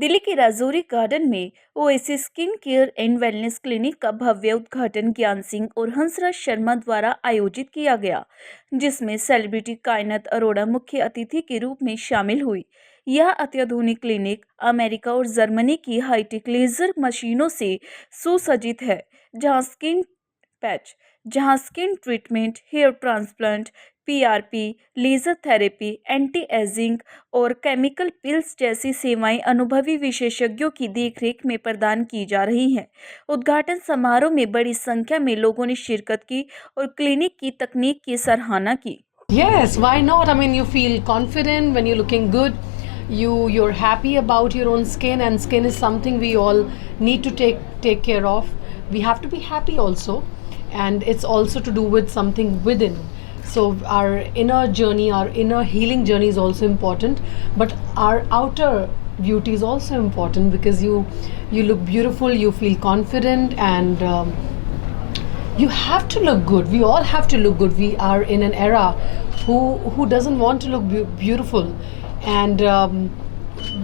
दिल्ली के राजौरी गार्डन में oasis skin care and wellness clinic का भव्य उद्घाटन ज्ञान सिंह और हंसराज शर्मा द्वारा आयोजित किया गया, जिसमें सेलिब्रिटी कायनात अरोड़ा मुख्य अतिथि के रूप में शामिल हुई। यह अत्याधुनिक क्लिनिक अमेरिका और जर्मनी की हाईटेक लेजर मशीनों से सुसज्जित है, जहां स्किन पैच, जहां skin treatment, hair transplant, PRP, laser therapy, anti ageing और केमिकल पिल्स जैसी सेवाएं अनुभवी विशेषज्ञों की देखरेख में प्रदान की जा रही हैं। उद्घाटन समारोह में बड़ी संख्या में लोगों ने शिरकत की और क्लिनिक की तकनीक की सराहना की। Yes, why not? I mean, you feel confident when you're looking good. You're happy about your own skin, and skin is something we all need to take care of. We have to be happy also, and it's also to do with something within. So our inner journey, our inner healing journey is also important, but our outer beauty is also important because you look beautiful, you feel confident, and you have to look good. We all have to look good. We are in an era who doesn't want to look beautiful, and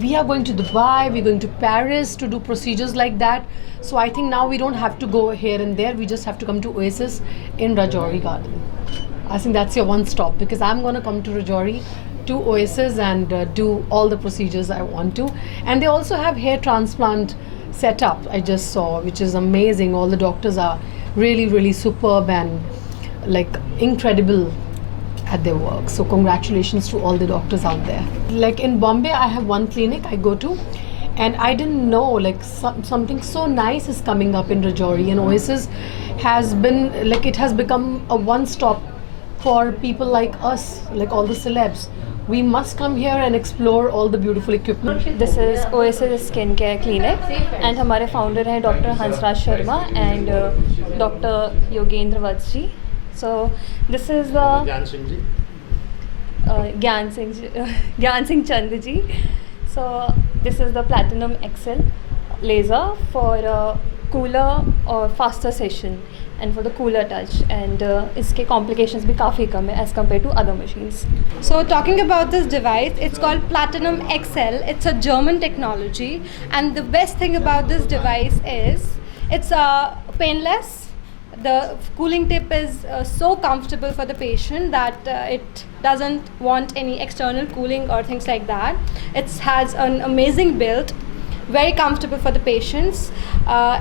we are going to Dubai, we're going to Paris to do procedures like that. So I think now we don't have to go here and there. We just have to come to Oasis in Rajouri Garden. I think that's your one stop, because I'm going to come to Rajouri to Oasis and do all the procedures I want to. And they also have hair transplant set up, I just saw, which is amazing. All the doctors are really superb and like incredible at their work. So congratulations to all the doctors out there. Like in Bombay, I have one clinic I go to, and I didn't know like something so nice is coming up in Rajouri, and Oasis has been like, it has become a one stop for people like us, like all the celebs. We must come here and explore all the beautiful equipment. This is Oasis Skin Care Clinic, and हमारे founder हैं Dr. Hansraj Sharma and Dr. Yogendra Vatsa ji. So this is the ज्ञान Singh Chand ji. So this is the Platinum XL laser for cooler or faster session and for the cooler touch, and इसके complications भी काफ़ी कम है as compared to other machines. So talking about this device, it's called Platinum XL. It's a German technology, and the best thing about this device is it's painless. The cooling tip is so comfortable for the patient that it doesn't want any external cooling or things like that. It has an amazing build, very comfortable for the patients.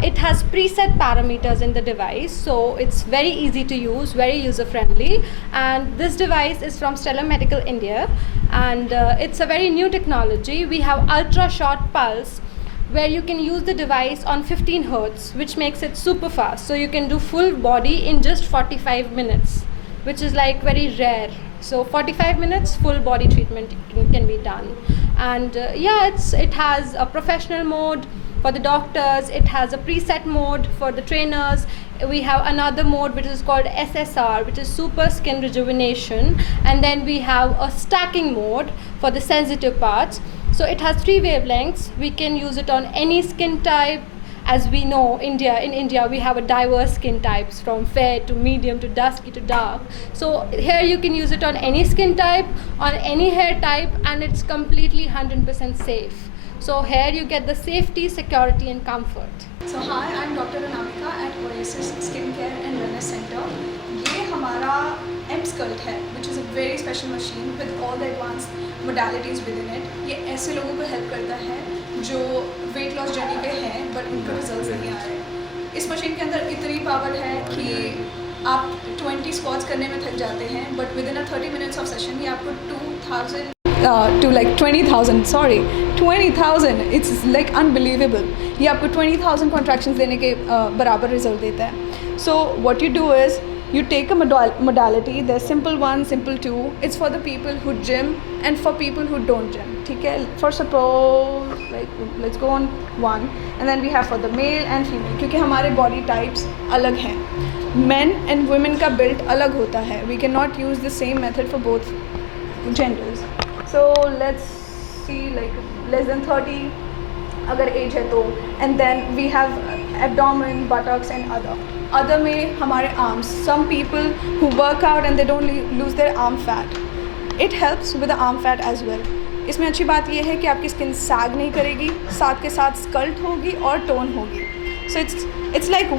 It has preset parameters in the device, so it's very easy to use, very user friendly. And this device is from Stellar Medical India, and it's a very new technology. We have ultra short pulse, where you can use the device on 15 hertz, which makes it super fast. So you can do full body in just 45 minutes, which is like very rare. So 45 minutes full body treatment can be done. And it has a professional mode for the doctors. It has a preset mode for the trainers. We have another mode which is called SSR, which is super skin rejuvenation, and then we have a stacking mode for the sensitive parts. So it has 3 wavelengths. We can use it on any skin type. As we know, in India we have a diverse skin types, from fair to medium to dusky to dark. So here you can use it on any skin type, on any hair type, and it's completely 100% safe. So here you get the safety, security and comfort. So hi, I'm Dr. Anamika at Oasis Skin Care and Wellness Center. ये हमारा M-Sculpt है, which is a very special machine with all the advanced modalities within it. ये ऐसे लोगों को help करता है जो weight loss journey पे हैं but उनको results नहीं आ रहे. इस machine के अंदर इतनी power है कि आप 20 squats करने में थक जाते हैं, but within a 30 minutes of session ये आपको 2000 to like 20,000, it's like unbelievable. ये आपको 20,000 contractions देने के बराबर result देता है. So what you do is you take a modality. There's simple 1, simple 2. It's for the people who gym and for people who don't gym. ठीक है? For suppose like let's go on 1, and then we have for the male and female, क्योंकि हमारे body types अलग हैं. Men and women का build अलग होता है. We cannot use the same method for both genders. So let's see, like less than 30 अगर age है तो, and then we have abdomen, buttocks and other में हमारे arms. Some people who work out and they don't lose their arm fat, it helps with the arm fat as well. इसमें अच्छी बात यह है कि आपकी स्किन सैग नहीं करेगी, साथ के साथ स्कल्ट होगी और टोन होगी. So it's like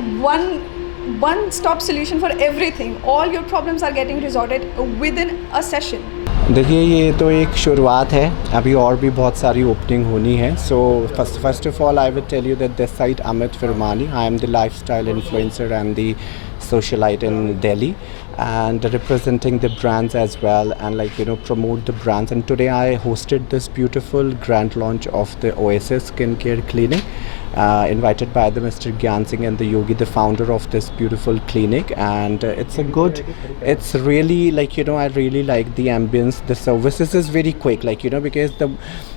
one stop solution for everything. All your problems are getting resolved within a session. देखिए ये तो एक शुरुआत है, अभी और भी बहुत सारी ओपनिंग होनी है. So first of all I will tell you that this side Amit Firmani, I am the lifestyle influencer and the socialite in Delhi, and representing the brands as well, and like promote the brands. And today I hosted this beautiful grand launch of the Oasis skincare clinic, invited by the Mr. Gyan Singh and the Yogi, the founder of this beautiful clinic. And it's really like I really like the ambience. The services is very quick, like because the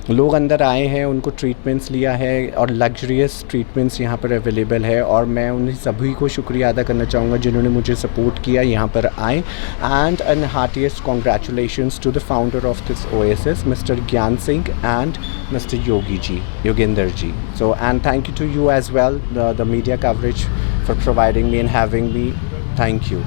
लोग अंदर आए हैं, उनको treatments लिया है और luxurious treatments यहाँ पर अवेलेबल है. और मैं उन्हें सभी को शुक्रिया अदा करना चाहूँगा जिन्होंने मुझे सपोर्ट किया, यहाँ पर आए. And an heartiest congratulations to the founder of this oasis, mister Gyan Singh and mister Yogendra ji. So and thank you to you as well, the media coverage, for providing me and having me. Thank you.